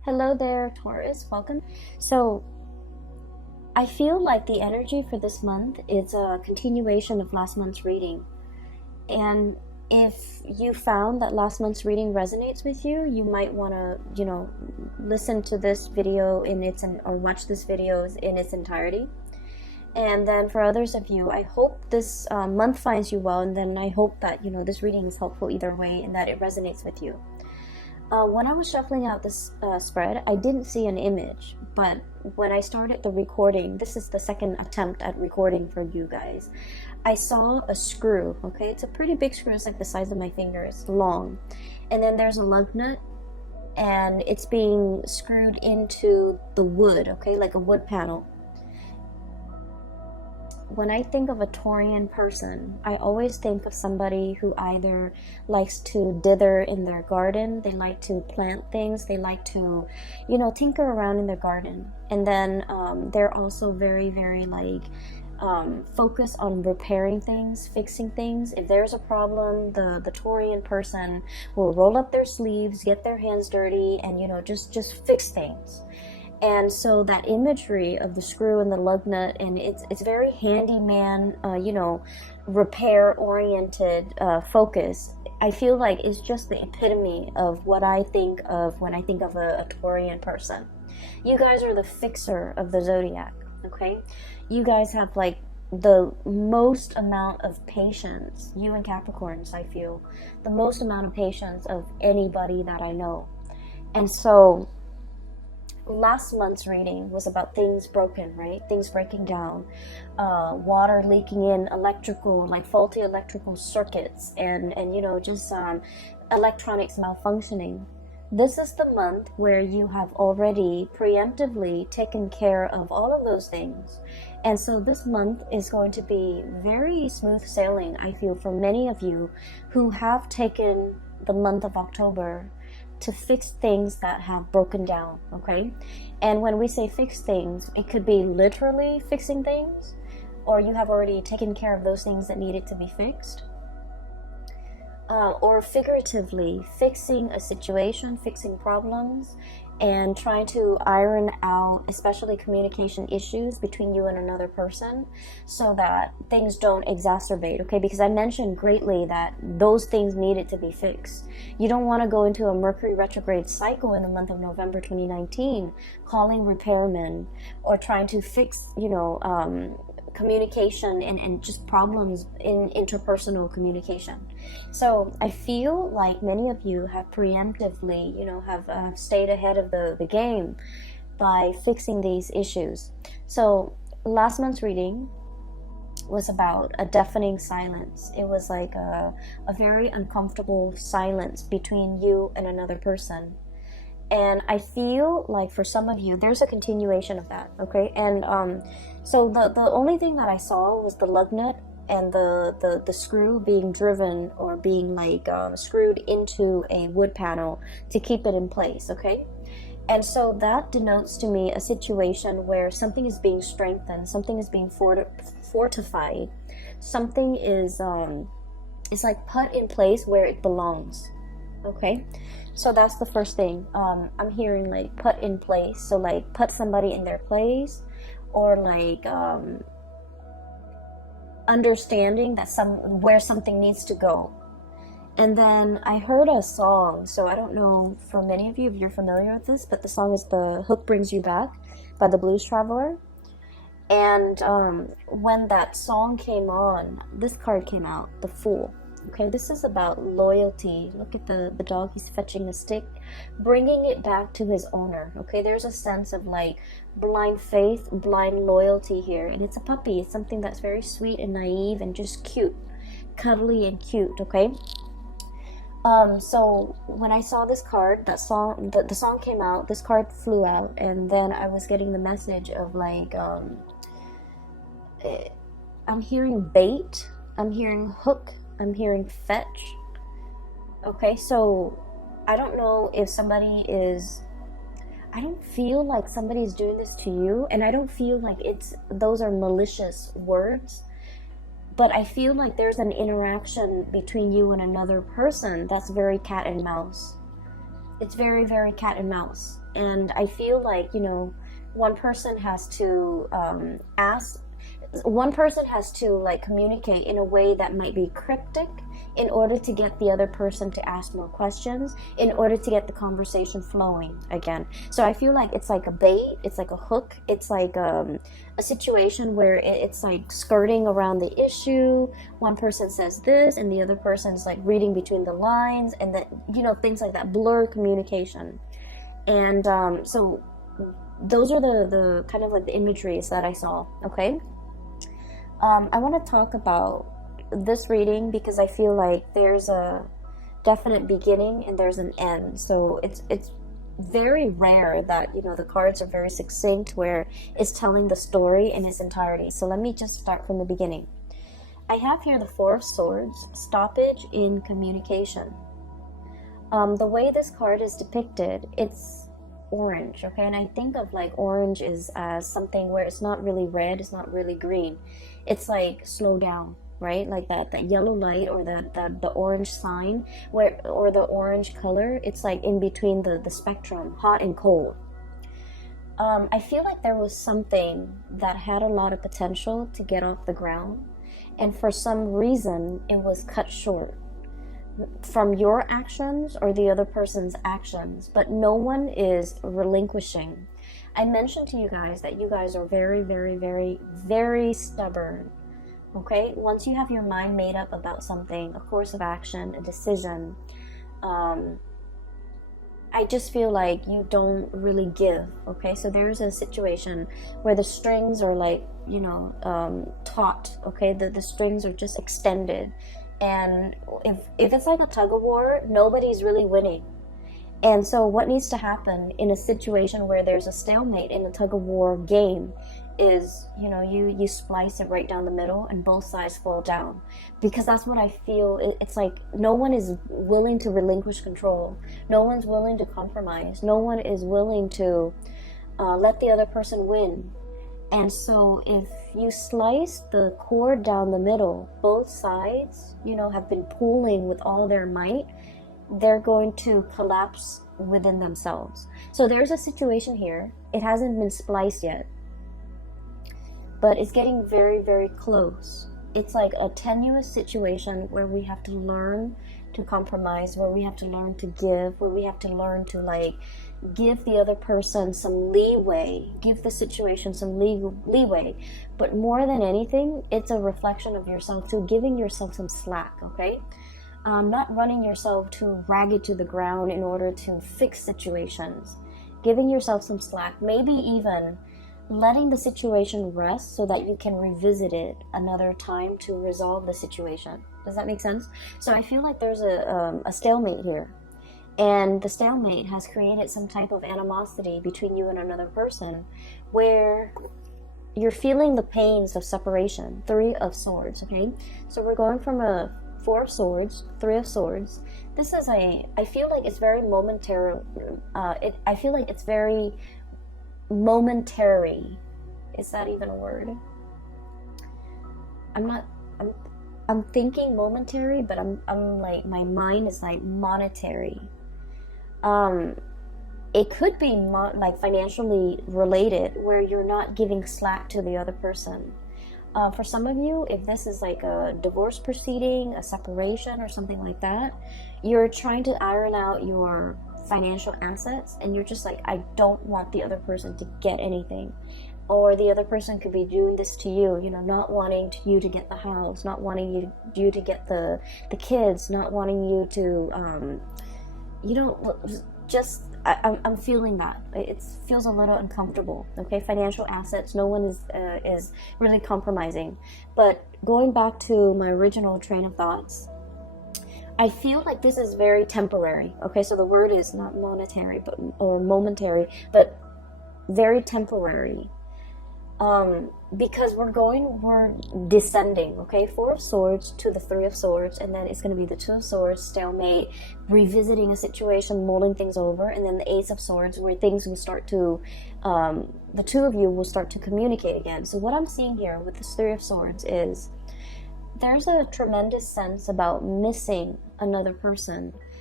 Hello there, Taurus. Welcome. So, I feel like the energy for this month is a continuation of last month's reading. And if you found that last month's reading resonates with you, you might want to, listen to this video or watch this video in its entirety. And then for others of you, I hope this month finds you well, and then I hope that, this reading is helpful either way and that it resonates with you. When I was shuffling out this spread, I didn't see an image, but when I started the recording, this is the second attempt at recording for you guys, I saw a screw, okay? It's a pretty big screw, it's like the size of my finger, it's long. And then there's a lug nut, and it's being screwed into the wood, okay? Like a wood panel. When I think of a Taurian person, I always think of somebody who either likes to dither in their garden, they like to plant things, they like to, tinker around in their garden. And then they're also very, very focused on repairing things, fixing things. If there's a problem, the Taurian person will roll up their sleeves, get their hands dirty, and, just fix things. And so that imagery of the screw and the lug nut, and it's very handyman, repair-oriented focus. I feel like it's just the epitome of what I think of when I think of a Taurian person. You guys are the fixer of the zodiac, okay? You guys have the most amount of patience, you and Capricorns, I feel, the most amount of patience of anybody that I know. And so last month's reading was about things broken, right? Things breaking down, water leaking in, faulty electrical circuits, and electronics malfunctioning. This is the month where you have already preemptively taken care of all of those things. And so this month is going to be very smooth sailing, I feel, for many of you who have taken the month of October to fix things that have broken down, okay? And when we say fix things, it could be literally fixing things, or you have already taken care of those things that needed to be fixed, or figuratively fixing a situation, fixing problems, and trying to iron out especially communication issues between you and another person so that things don't exacerbate, okay? Because I mentioned greatly that those things needed to be fixed. You don't want to go into a Mercury retrograde cycle in the month of November 2019 calling repairmen or trying to fix, communication and just problems in interpersonal communication. So I feel like many of you have preemptively, have stayed ahead of the game by fixing these issues. So last month's reading was about a deafening silence. It was like a very uncomfortable silence between you and another person. And I feel like for some of you, there's a continuation of that, okay? And so the only thing that I saw was the lug nut and the screw being driven or being screwed into a wood panel to keep it in place, okay? And so that denotes to me a situation where something is being strengthened, something is being fortified, something is put in place where it belongs, okay? So that's the first thing. I'm hearing put in place, so put somebody in their place, or understanding that where something needs to go. And then I heard a song, so I don't know for many of you if you're familiar with this, but the song is "The Hook Brings You Back" by the Blues Traveler. And when that song came on, this card came out, the Fool. Okay, this is about loyalty. Look at the dog, he's fetching a stick, bringing it back to his owner. Okay, there's a sense of blind faith, blind loyalty here. And it's a puppy. It's something that's very sweet and naive and just cute, cuddly and cute, okay? So when I saw this card, the song came out, this card flew out, and then I was getting the message of I'm hearing bait, I'm hearing hook, I'm hearing fetch. Okay, so I don't know if I don't feel like somebody's doing this to you, and I don't feel like those are malicious words, but I feel like there's an interaction between you and another person that's very cat and mouse. it's very, very cat and mouse. And I feel like, you know, one person has to like communicate in a way that might be cryptic in order to get the other person to ask more questions, in order to get the conversation flowing again. So I feel like it's like a bait, it's like a hook, it's like a situation where it's like skirting around the issue. One person says this and the other person's like reading between the lines, and that, you know, things like that, blur communication. And so those are the kind of like the imageries that I saw. Okay, I want to talk about this reading because I feel like there's a definite beginning and there's an end. So it's very rare that, you know, the cards are very succinct where it's telling the story in its entirety. So let me just start from the beginning. I have here the Four of Swords, stoppage in communication. The way this card is depicted, it's orange, okay? And I think of like orange is as something where it's not really red, it's not really green. It's like slow down, right? Like that yellow light, or the orange sign, or the orange color, it's like in between the spectrum, hot and cold. I feel like there was something that had a lot of potential to get off the ground, and for some reason it was cut short from your actions or the other person's actions, but no one is relinquishing. I mentioned to you guys that you guys are very, very, very, very stubborn. Okay, once you have your mind made up about something, a course of action, a decision, I just feel like you don't really give. Okay, so there's a situation where the strings are like, you know, taut. Okay, the strings are just extended, and if it's like a tug of war, nobody's really winning. And so what needs to happen in a situation where there's a stalemate in a tug of war game is, you know, you splice it right down the middle and both sides fall down, because that's what I feel. It's like no one is willing to relinquish control, no one's willing to compromise, no one is willing to let the other person win. And so if you slice the cord down the middle, both sides, you know, have been pulling with all their might, they're going to collapse within themselves. So there's a situation here. It hasn't been spliced yet, but it's getting very, very close. It's like a tenuous situation where we have to learn to compromise, where we have to learn to give, where we have to learn to like give the other person some leeway, give the situation some leeway. But more than anything, it's a reflection of yourself too, giving yourself some slack, okay? Not running yourself too ragged to the ground in order to fix situations. Giving yourself some slack, maybe even letting the situation rest so that you can revisit it another time to resolve the situation. Does that make sense? So I feel like there's a stalemate here. And the stalemate has created some type of animosity between you and another person, where you're feeling the pains of separation. Three of Swords, okay? So we're going from a Four of Swords, Three of Swords. This is I feel like it's very momentary. I feel like it's very momentary. Is that even a word? I'm thinking momentary, but I'm like, my mind is like monetary. It could be like financially related, where you're not giving slack to the other person. For some of you, if this is like a divorce proceeding, a separation or something like that, you're trying to iron out your financial assets, and you're just like, I don't want the other person to get anything. Or the other person could be doing this to you, you know, not wanting you to get the house, not wanting you to get the kids, not wanting you to, you know, just, I'm feeling that. It feels a little uncomfortable, okay? Financial assets, no one is really compromising. But going back to my original train of thoughts, I feel like this is very temporary, okay? So the word is not monetary, or momentary, but very temporary. Because we're descending, okay? Four of Swords to the Three of Swords, and then it's going to be the Two of Swords, stalemate, revisiting a situation, mulling things over, and then the Ace of Swords, where things will start to, the two of you will start to communicate again. So what I'm seeing here with this Three of Swords is there's a tremendous sense about missing another person,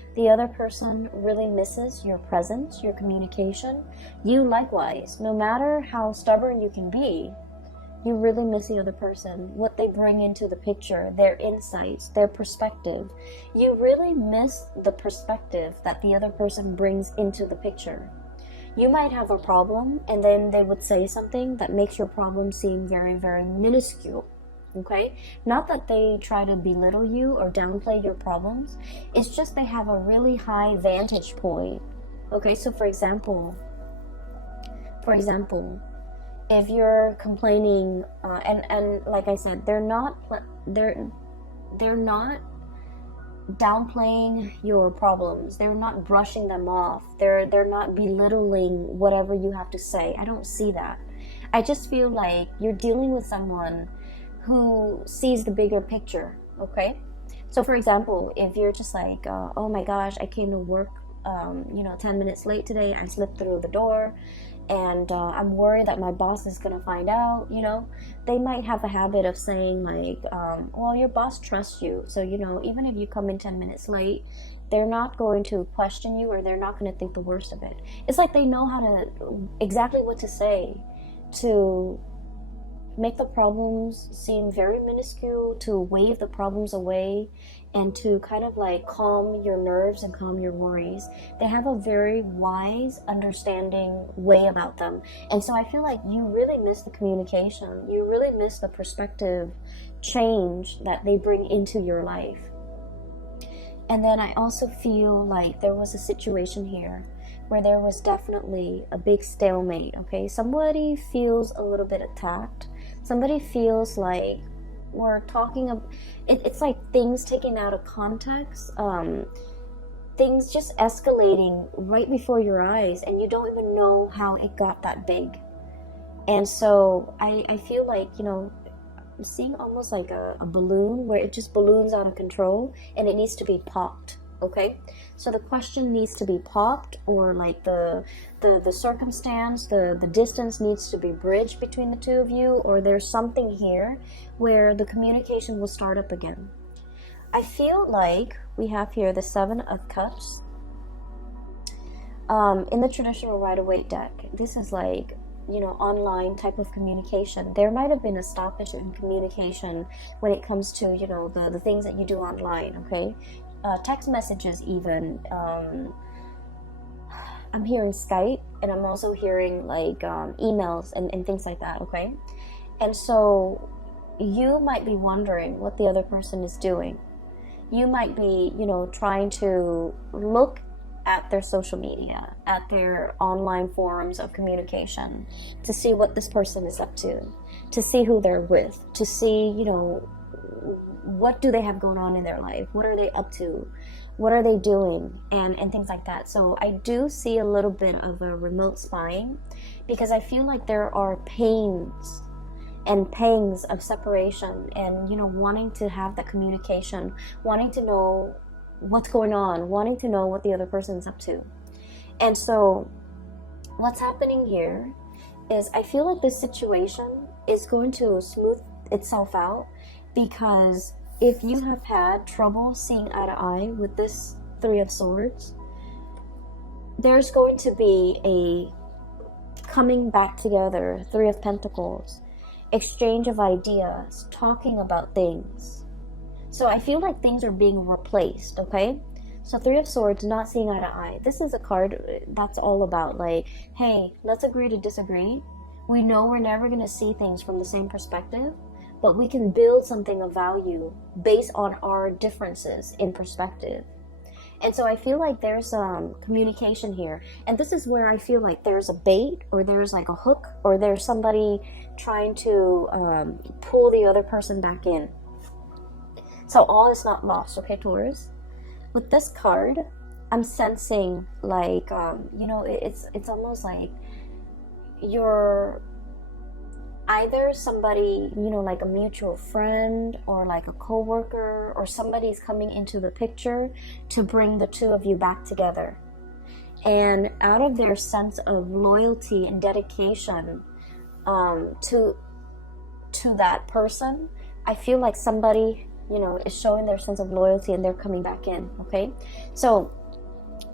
The other person really misses your presence, your communication. You likewise, no matter how stubborn you can be, you really miss the other person, what they bring into the picture, their insights, their perspective. You really miss the perspective that the other person brings into the picture. You might have a problem, and then they would say something that makes your problem seem very, very minuscule. Okay? Not that they try to belittle you or downplay your problems. It's just they have a really high vantage point. Okay, so for example, if you're complaining, and like I said, they're not downplaying your problems. They're not brushing them off. They're not belittling whatever you have to say. I don't see that. I just feel like you're dealing with someone who sees the bigger picture. Okay, so for example, if you're just like, oh my gosh, I came to work 10 minutes late today, I slipped through the door, and I'm worried that my boss is gonna find out. They might have a habit of saying like, well, your boss trusts you, so even if you come in 10 minutes late, they're not going to question you, or they're not going to think the worst of it. It's like they know how to exactly what to say to make the problems seem very minuscule, to wave the problems away, and to kind of like calm your nerves and calm your worries. They have a very wise, understanding way about them. And so I feel like you really miss the communication. You really miss the perspective change that they bring into your life. And then I also feel like there was a situation here where there was definitely a big stalemate. Okay, somebody feels a little bit attacked. Somebody feels like we're talking of it's like things taken out of context, things just escalating right before your eyes, and you don't even know how it got that big. And so I feel like, I'm seeing almost like a balloon where it just balloons out of control, and it needs to be popped. Okay, so the question needs to be popped, or like the circumstance, the distance needs to be bridged between the two of you, or there's something here where the communication will start up again. I feel like we have here the 7 of Cups. In the traditional Rider-Waite deck, this is like, online type of communication. There might have been a stoppage in communication when it comes to, the things that you do online, okay? Text messages even. I'm hearing Skype, and I'm also hearing like emails and things like that, okay? And so you might be wondering what the other person is doing. You might be, trying to look at their social media, at their online forums of communication, to see what this person is up to see who they're with, to see, what do they have going on in their life? What are they up to? What are they doing? And things like that. So I do see a little bit of a remote spying, because I feel like there are pains and pangs of separation, and, wanting to have that communication, wanting to know what's going on, wanting to know what the other person's up to. And so what's happening here is I feel like this situation is going to smooth itself out, because if you have had trouble seeing eye to eye with this 3 of Swords, there's going to be a coming back together, 3 of Pentacles, exchange of ideas, talking about things. So I feel like things are being replaced, okay? So 3 of Swords, not seeing eye to eye. This is a card that's all about like, hey, let's agree to disagree. We know we're never going to see things from the same perspective, but we can build something of value based on our differences in perspective. And so I feel like there's communication here. And this is where I feel like there's a bait, or there's like a hook, or there's somebody trying to pull the other person back in. So all is not lost, okay, Taurus? With this card, I'm sensing like, it's almost like you're either somebody, like a mutual friend, or like a coworker, or somebody's coming into the picture to bring the two of you back together. And out of their sense of loyalty and dedication to that person, I feel like somebody, is showing their sense of loyalty, and they're coming back in, okay? So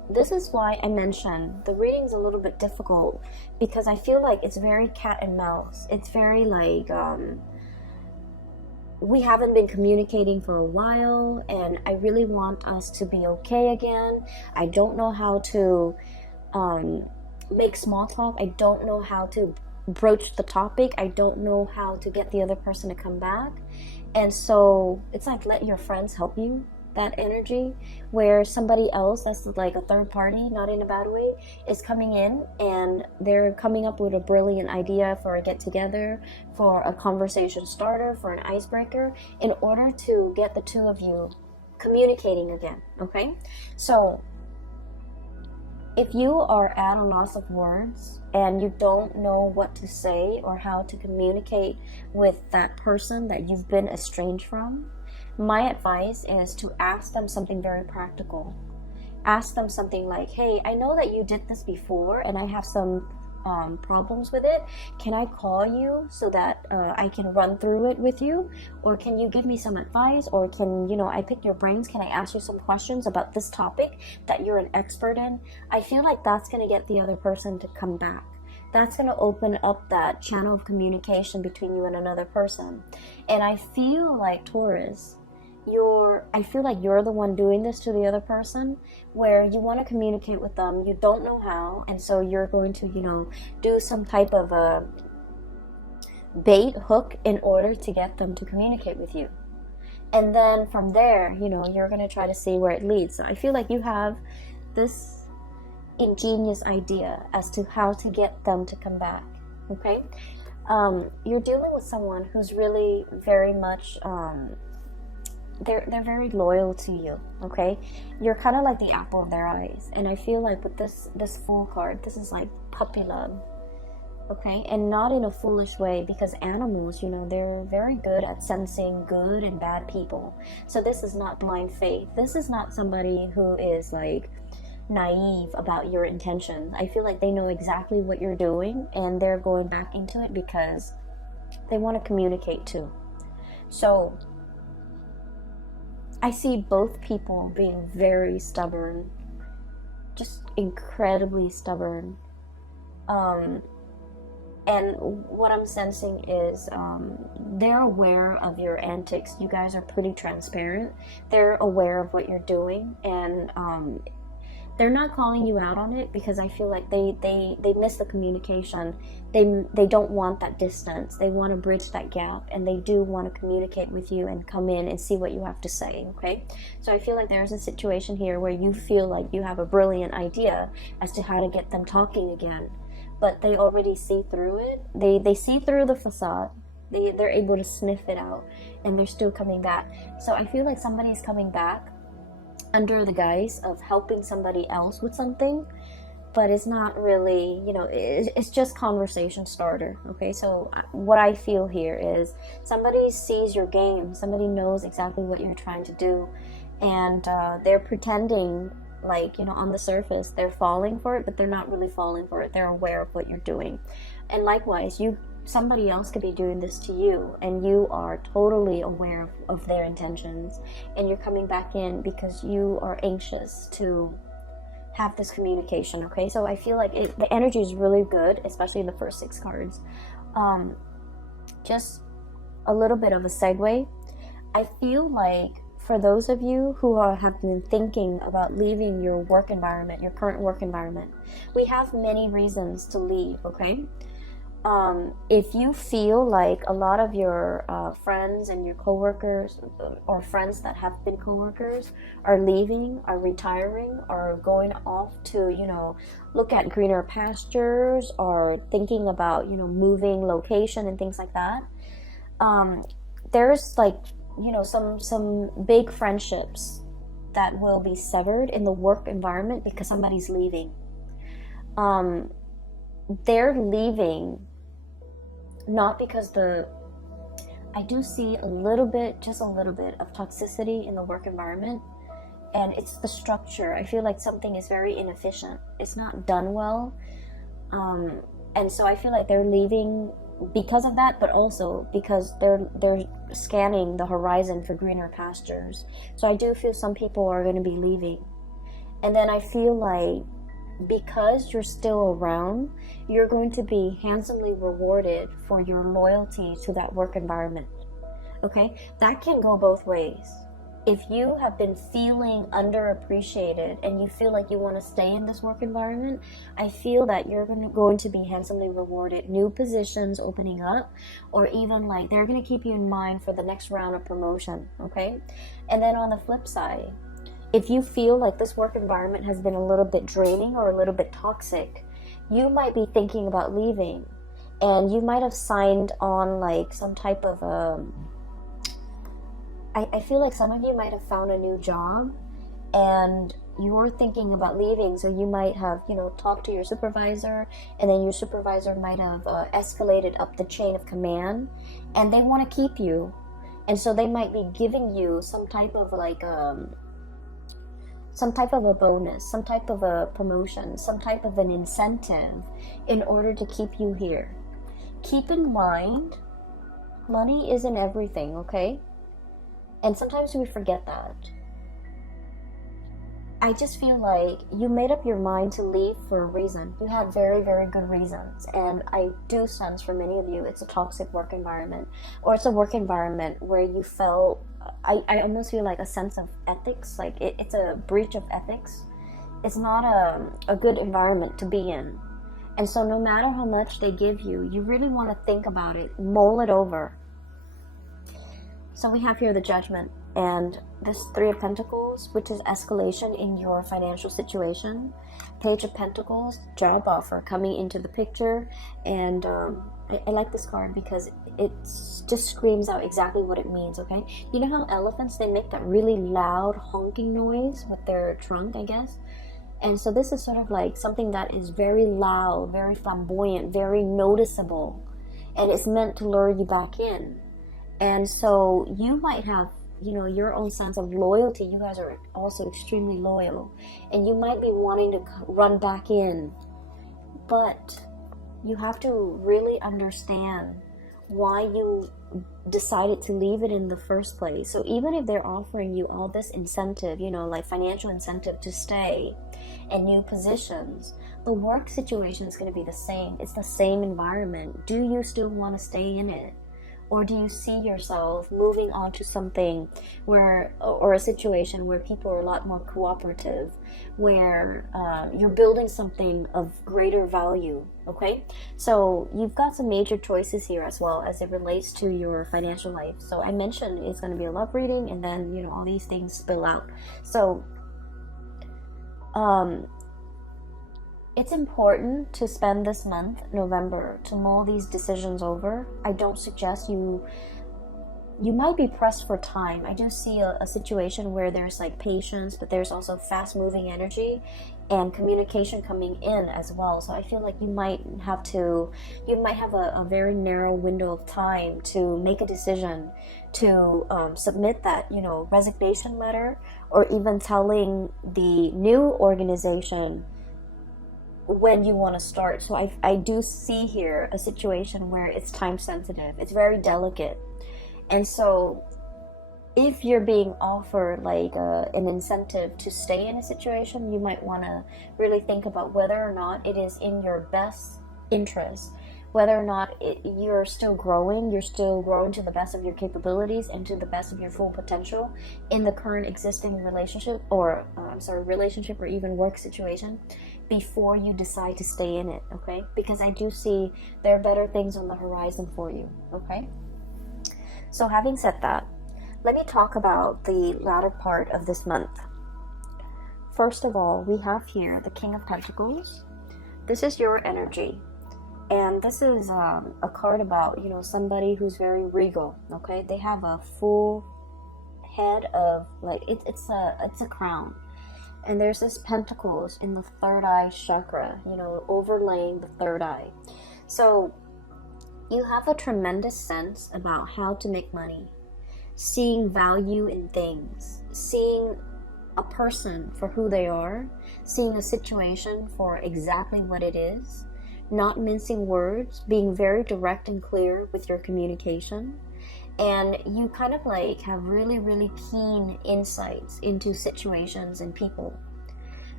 this is why I mentioned the reading's a little bit difficult, because I feel like it's very cat and mouse. It's very like, we haven't been communicating for a while, and I really want us to be okay again. I don't know how to make small talk. I don't know how to broach the topic. I don't know how to get the other person to come back. And so it's like, let your friends help you. That energy where somebody else that's like a third party, not in a bad way, is coming in and they're coming up with a brilliant idea for a get together, for a conversation starter, for an icebreaker, in order to get the two of you communicating again. Okay, so if you are at a loss of words and you don't know what to say or how to communicate with that person that you've been estranged from, my advice is to ask them something very practical. Ask them something like, hey, I know that you did this before and I have some problems with it. Can I call you so that I can run through it with you? Or can you give me some advice? Or can, I pick your brains? Can I ask you some questions about this topic that you're an expert in? I feel like that's going to get the other person to come back. That's going to open up that channel of communication between you and another person. And I feel like, Taurus, I feel like you're the one doing this to the other person, where you want to communicate with them, you don't know how, and so you're going to, do some type of a bait hook in order to get them to communicate with you. And then from there, you're going to try to see where it leads. So I feel like you have this ingenious idea as to how to get them to come back. Okay, you're dealing with someone who's really very much they're very loyal to you. Okay, you're kind of like the apple of their eyes, and I feel like with this Fool card, this is like puppy love. Okay, and not in a foolish way, because animals, they're very good at sensing good and bad people. So this is not blind faith. This is not somebody who is like naive about your intentions. I feel like they know exactly what you're doing, and they're going back into it because they want to communicate too. So I see both people being very stubborn, just incredibly stubborn. And what I'm sensing is they're aware of your antics. You guys are pretty transparent. They're aware of what you're doing, and they're not calling you out on it, because I feel like they miss the communication. They don't want that distance. They want to bridge that gap, and they do want to communicate with you and come in and see what you have to say. Okay, so I feel like there's a situation here where you feel like you have a brilliant idea as to how to get them talking again, but they already see through it. They see through the facade. They're able to sniff it out, and they're still coming back. So I feel like somebody's coming back under the guise of helping somebody else with something, but it's not really, it's just conversation starter. Okay, so what I feel here is somebody sees your game, somebody knows exactly what you're trying to do, and they're pretending like, on the surface they're falling for it, but they're not really falling for it. They're aware of what you're doing. And likewise, somebody else could be doing this to you, and you are totally aware of their intentions, and you're coming back in because you are anxious to have this communication. Okay, so I feel like the energy is really good, especially in the first 6 cards. Just a little bit of a segue. I feel like for those of you who have been thinking about leaving your work environment, your current work environment, we have many reasons to leave. Okay, if you feel like a lot of your friends and your coworkers, or friends that have been coworkers, are leaving, are retiring, are going off to, look at greener pastures, or thinking about, moving location and things like that, there's like, some big friendships that will be severed in the work environment because somebody's leaving. They're leaving not because I do see just a little bit of toxicity in the work environment, and it's the structure. I feel like something is very inefficient. It's not done well, and so I feel like they're leaving because of that, but also because they're scanning the horizon for greener pastures. So I do feel some people are going to be leaving, And then I feel like because you're still around, you're going to be handsomely rewarded for your loyalty to that work environment. Okay, that can go both ways. If you have been feeling underappreciated and you feel like you want to stay in this work environment, I feel that you're going to be handsomely rewarded. New positions opening up, or even like they're going to keep you in mind for the next round of promotion. Okay, and then on the flip side, if you feel like this work environment has been a little bit draining or a little bit toxic, you might be thinking about leaving, and you might have signed on like some type of I feel like some of you might have found a new job and you're thinking about leaving. So you might have, talked to your supervisor, and then your supervisor might have escalated up the chain of command, and they want to keep you. And so they might be giving you some type of like, some type of a bonus, some type of a promotion, some type of an incentive in order to keep you here. Keep in mind, money isn't everything, okay? And sometimes we forget that. I just feel like you made up your mind to leave for a reason. You had very, very good reasons. And I do sense for many of you, it's a toxic work environment. Or it's a work environment where you felt, I almost feel like a sense of ethics. Like it's a breach of ethics. It's not a good environment to be in. And so no matter how much they give you, you really want to think about it, mull it over. So we have here the Judgment, and this Three of Pentacles, which is escalation in your financial situation. Page of Pentacles, job offer coming into the picture. And I like this card because it just screams out exactly what it means, okay? You know how elephants, they make that really loud honking noise with their trunk, I guess? And so this is sort of like something that is very loud, very flamboyant, very noticeable. And it's meant to lure you back in. And so you might have, your own sense of loyalty. You guys are also extremely loyal. And you might be wanting to run back in. But you have to really understand why you decided to leave it in the first place. So even if they're offering you all this incentive, like financial incentive to stay and new positions, the work situation is going to be the same. It's the same environment. Do you still want to stay in it? Or do you see yourself moving on to something or a situation where people are a lot more cooperative, where you're building something of greater value, okay? So you've got some major choices here as well as it relates to your financial life. So I mentioned it's going to be a love reading, and then, all these things spill out. So, it's important to spend this month, November, to mull these decisions over. I don't suggest you might be pressed for time. I do see a situation where there's like patience, but there's also fast moving energy and communication coming in as well. So I feel like you might have a very narrow window of time to make a decision, to submit that, resignation letter, or even telling the new organization when you want to start. So I do see here a situation where it's time sensitive. It's very delicate. And so if you're being offered like an incentive to stay in a situation, you might want to really think about whether or not it is in your best interest, whether or not you're still growing to the best of your capabilities and to the best of your full potential in the current existing relationship or even work situation before you decide to stay in it, okay? Because I do see there are better things on the horizon for you, okay? So having said that, let me talk about the latter part of this month. First of all, we have here the King of Pentacles. This is your energy. And this is a card about, somebody who's very regal, okay? They have a full head of, like, it's a crown. And there's this pentacles in the third eye chakra, overlaying the third eye. So you have a tremendous sense about how to make money, seeing value in things, seeing a person for who they are, seeing a situation for exactly what it is, not mincing words, being very direct and clear with your communication. And you kind of like have really, really keen insights into situations and people.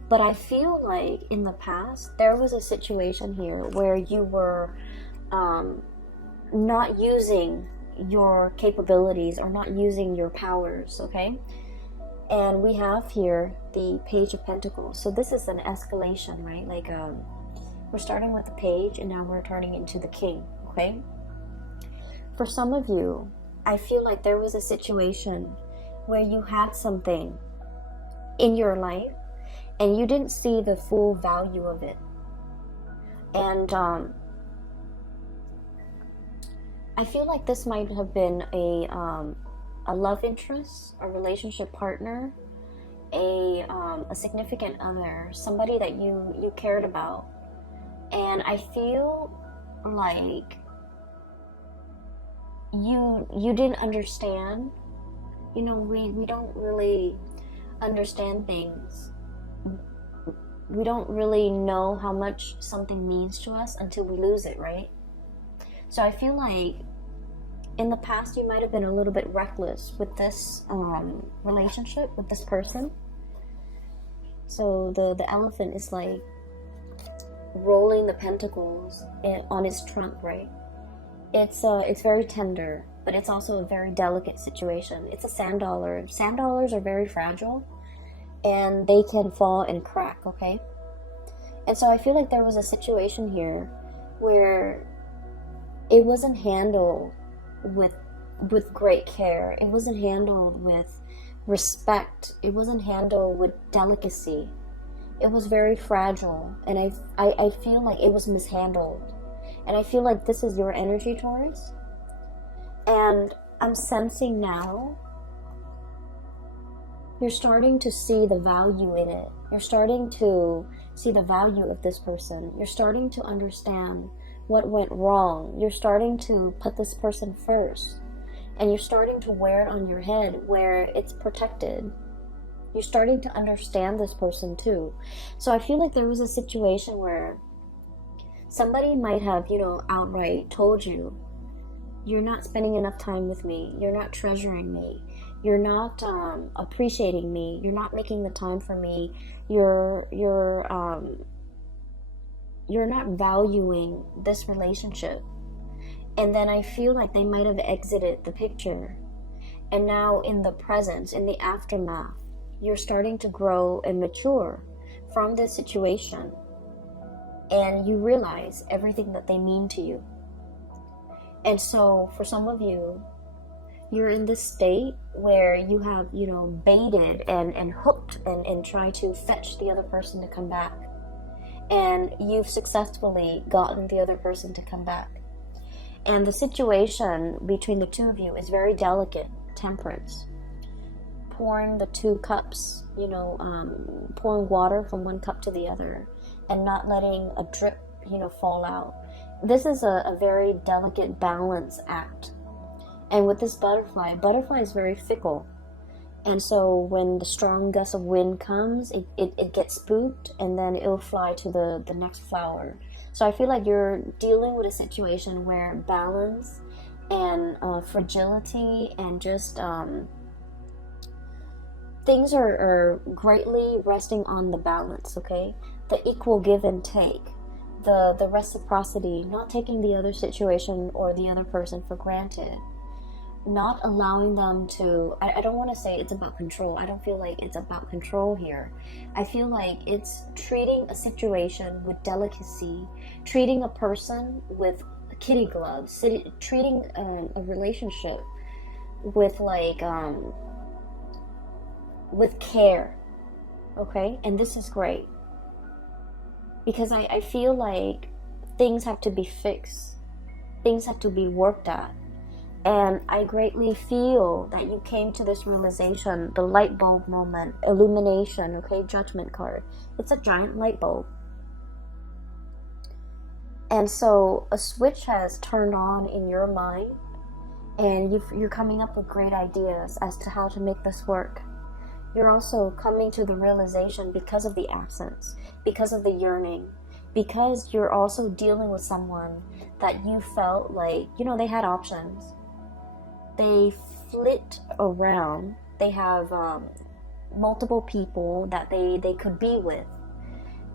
But I feel like in the past, there was a situation here where you were not using your capabilities or not using your powers, okay? And we have here the Page of Pentacles. So this is an escalation, right? Like we're starting with the Page and now we're turning into the King, okay? For some of you, I feel like there was a situation where you had something in your life and you didn't see the full value of it. And I feel like this might have been a love interest, a relationship partner, a significant other, somebody that you cared about. And I feel like you didn't understand. You know, we don't really understand things. We don't really know how much something means to us until we lose it, right? So I feel like in the past you might have been a little bit reckless with this relationship with this person. So the elephant is like rolling the pentacles on its trunk, right? It's very tender, but it's also a very delicate situation. It's a sand dollar. Sand dollars are very fragile and they can fall and crack, okay? And so I feel like there was a situation here where it wasn't handled with great care. It wasn't handled with respect. It wasn't handled with delicacy. It was very fragile, and I feel like it was mishandled. And I feel like this is your energy, Taurus. And I'm sensing now you're starting to see the value in it. You're starting to see the value of this person. You're starting to understand what went wrong. You're starting to put this person first. And you're starting to wear it on your head where it's protected. You're starting to understand this person too. So I feel like there was a situation where somebody might have, outright told you, you're not spending enough time with me. You're not treasuring me. You're not appreciating me. You're not making the time for me. You're not valuing this relationship. And then I feel like they might have exited the picture. And now in the presence, in the aftermath, you're starting to grow and mature from this situation. And you realize everything that they mean to you. And so for some of you, you're in this state where you have, baited and hooked and tried to fetch the other person to come back. And you've successfully gotten the other person to come back. And the situation between the two of you is very delicate, temperance. Pouring the two cups, pouring water from one cup to the other and not letting a drip, fall out. This is a very delicate balance act. And with this butterfly is very fickle. And so when the strong gust of wind comes, it gets spooked and then it'll fly to the next flower. So I feel like you're dealing with a situation where balance and fragility and just things are greatly resting on the balance, okay? The equal give and take. The reciprocity, not taking the other situation or the other person for granted. Not allowing them to, I don't want to say it's about control. I don't feel like it's about control here. I feel like it's treating a situation with delicacy, treating a person with kitty gloves, treating a relationship with with care, okay? And this is great. Because I feel like things have to be fixed. Things have to be worked at. And I greatly feel that you came to this realization, the light bulb moment, illumination, okay, judgment card. It's a giant light bulb. And so a switch has turned on in your mind and you're coming up with great ideas as to how to make this work. You're also coming to the realization because of the absence, because of the yearning, because you're also dealing with someone that you felt like, they had options. They flit around. They have multiple people that they could be with.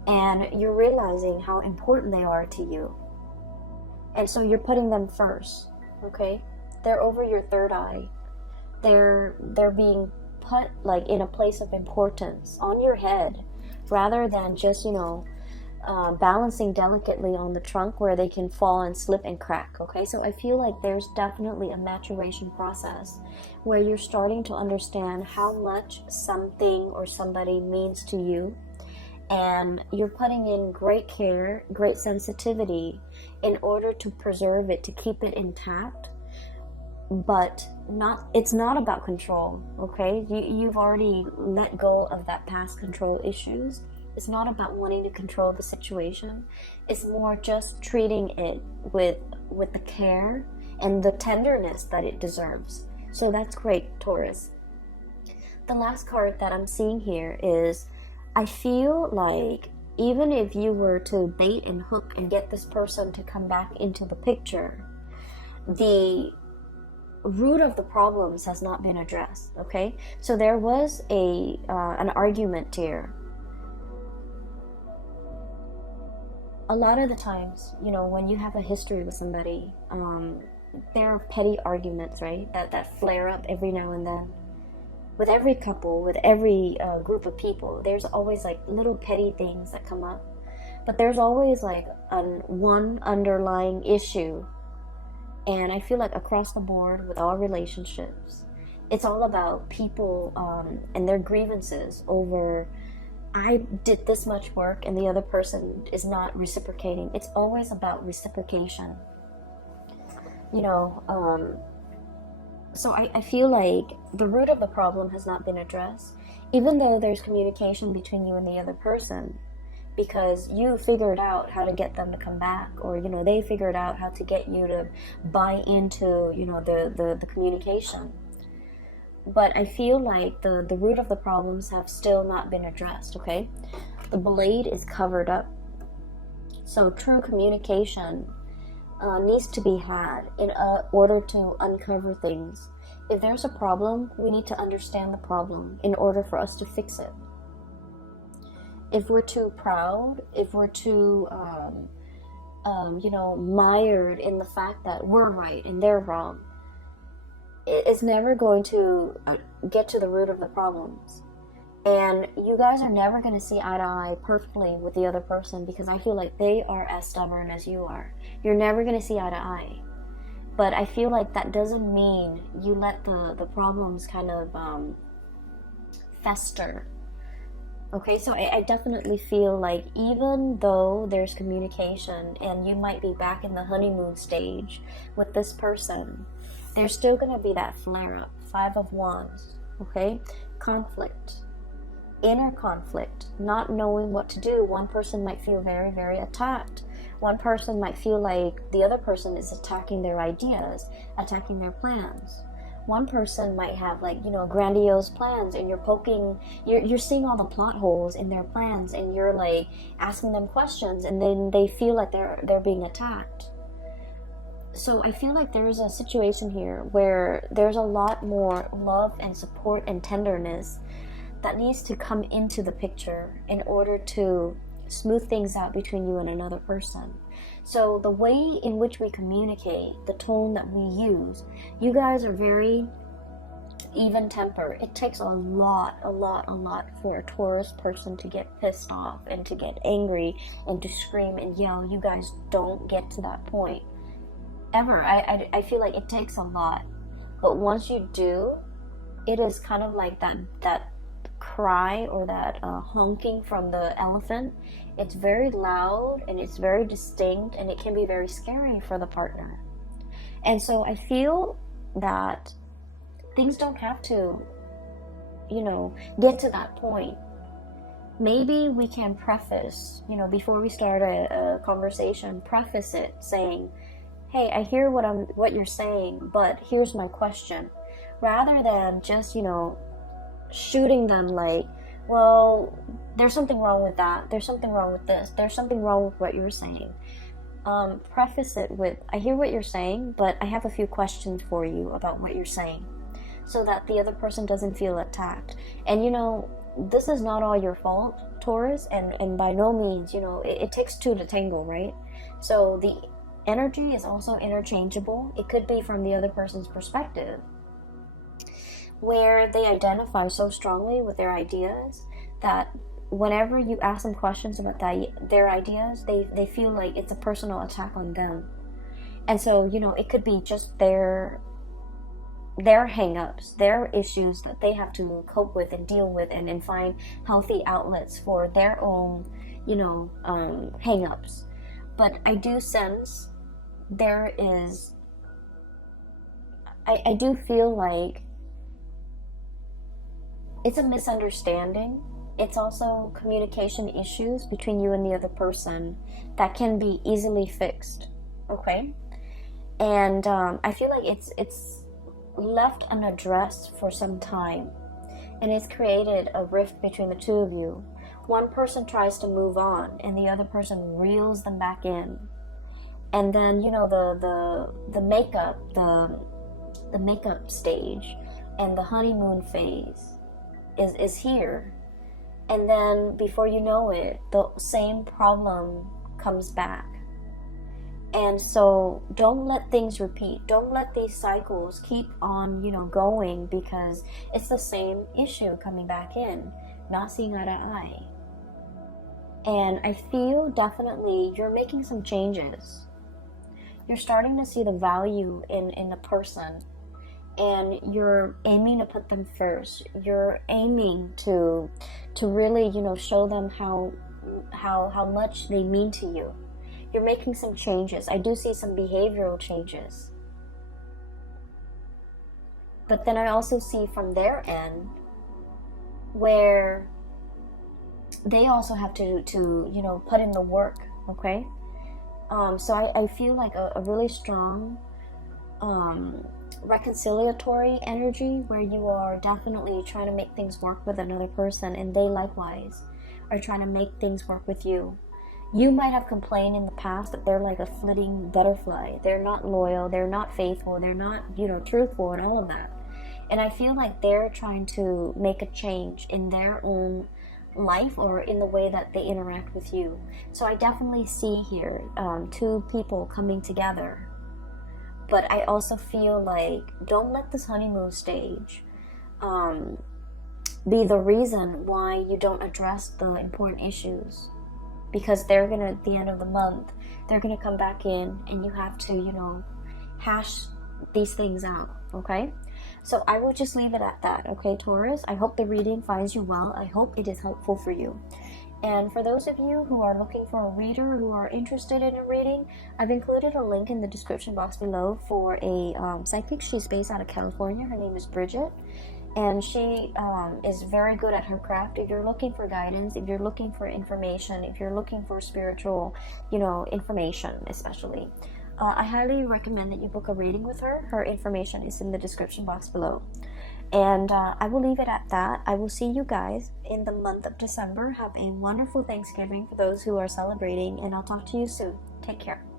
and you're realizing how important they are to you. And so you're putting them first, okay? They're over your third eye. They're being put like in a place of importance on your head, rather than just, balancing delicately on the trunk where they can fall and slip and crack, okay? So I feel like there's definitely a maturation process where you're starting to understand how much something or somebody means to you, and you're putting in great care, great sensitivity in order to preserve it, to keep it intact. But it's not about control, okay? You've already let go of that past control issues. It's not about wanting to control the situation. It's more just treating it with the care and the tenderness that it deserves. So that's great, Taurus. The last card that I'm seeing here is, I feel like even if you were to bait and hook and get this person to come back into the picture, the root of the problems has not been addressed, okay? So there was an argument here. A lot of the times, when you have a history with somebody, there are petty arguments, right? That flare up every now and then. With every couple, with every group of people, there's always like little petty things that come up. But there's always like one underlying issue. And I feel like across the board with all relationships, it's all about people and their grievances over, I did this much work and the other person is not reciprocating. It's always about reciprocation. So I feel like the root of the problem has not been addressed, even though there's communication between you and the other person, because you figured out how to get them to come back, or they figured out how to get you to buy into the communication. But I feel like the root of the problems have still not been addressed, okay? The blade is covered up. So true communication needs to be had in order to uncover things. If there's a problem, we need to understand the problem in order for us to fix it. If we're too proud, if we're too mired in the fact that we're right and they're wrong, it's never going to get to the root of the problems. And you guys are never going to see eye to eye perfectly with the other person, because I feel like they are as stubborn as you are. You're never going to see eye to eye. But I feel like that doesn't mean you let the problems kind of fester. Okay, so I definitely feel like even though there's communication and you might be back in the honeymoon stage with this person, there's still going to be that flare-up. 5 of Wands, okay? Conflict. Inner conflict. Not knowing what to do. One person might feel very, very attacked. One person might feel like the other person is attacking their ideas, attacking their plans. One person might have grandiose plans, and you're seeing all the plot holes in their plans, and you're like asking them questions, and then they feel like they're being attacked. So I feel like there's a situation here where there's a lot more love and support and tenderness that needs to come into the picture in order to smooth things out between you and another person. So the way in which we communicate, the tone that we use, you guys are very even tempered. It takes a lot for a Taurus person to get pissed off and to get angry and to scream and yell. You guys don't get to that point ever. I feel like it takes a lot, but once you do, it is kind of like that cry or that honking from the elephant. It's very loud and it's very distinct, and it can be very scary for the partner. And so I feel that things don't have to get to that point. Maybe we can preface, before we start a conversation, preface it saying, hey, I hear what you're saying, but here's my question, rather than just shooting them like, well, there's something wrong with that, there's something wrong with this, there's something wrong with what you're saying. Preface it with, I hear what you're saying, but I have a few questions for you about what you're saying, so that the other person doesn't feel attacked. And this is not all your fault. Taurus, and by no means, it takes two to tango, right? So the energy is also interchangeable. It could be from the other person's perspective, where they identify so strongly with their ideas that whenever you ask them questions about their ideas, they feel like it's a personal attack on them. And so, it could be just their hang-ups, their issues that they have to cope with and deal with, and find healthy outlets for their own, hang-ups. But I do sense there is, I do feel like it's a misunderstanding. It's also communication issues between you and the other person that can be easily fixed, okay? And I feel like it's left unaddressed for some time, and it's created a rift between the two of you. One person tries to move on, and the other person reels them back in. And then, the makeup, the makeup stage and the honeymoon phase is here. And then before you know it, the same problem comes back. And so don't let things repeat. Don't let these cycles keep on, going, because it's the same issue coming back in, not seeing eye to eye. And I feel definitely you're making some changes. You're starting to see the value in a person, and you're aiming to put them first. You're aiming to really, show them how much they mean to you. You're making some changes. I do see some behavioral changes. But then I also see from their end where they also have to put in the work, okay? So I feel like a really strong reconciliatory energy, where you are definitely trying to make things work with another person, and they likewise are trying to make things work with you. You might have complained in the past that they're like a flitting butterfly. They're not loyal, they're not faithful, they're not, truthful, and all of that. And I feel like they're trying to make a change in their own life, or in the way that they interact with you. So I definitely see here two people coming together. But I also feel like, don't let this honeymoon stage be the reason why you don't address the important issues. Because they're gonna, at the end of the month, they're gonna come back in, and you have to, hash these things out, okay? So I will just leave it at that, okay, Taurus? I hope the reading finds you well. I hope it is helpful for you. And for those of you who are looking for a reader, who are interested in a reading, I've included a link in the description box below for a psychic. She's based out of California. Her name is Bridget. And she is very good at her craft. If you're looking for guidance, if you're looking for information, if you're looking for spiritual, information especially, I highly recommend that you book a reading with her. Her information is in the description box below. And I will leave it at that. I will see you guys in the month of December. Have a wonderful Thanksgiving for those who are celebrating, and I'll talk to you soon. Take care.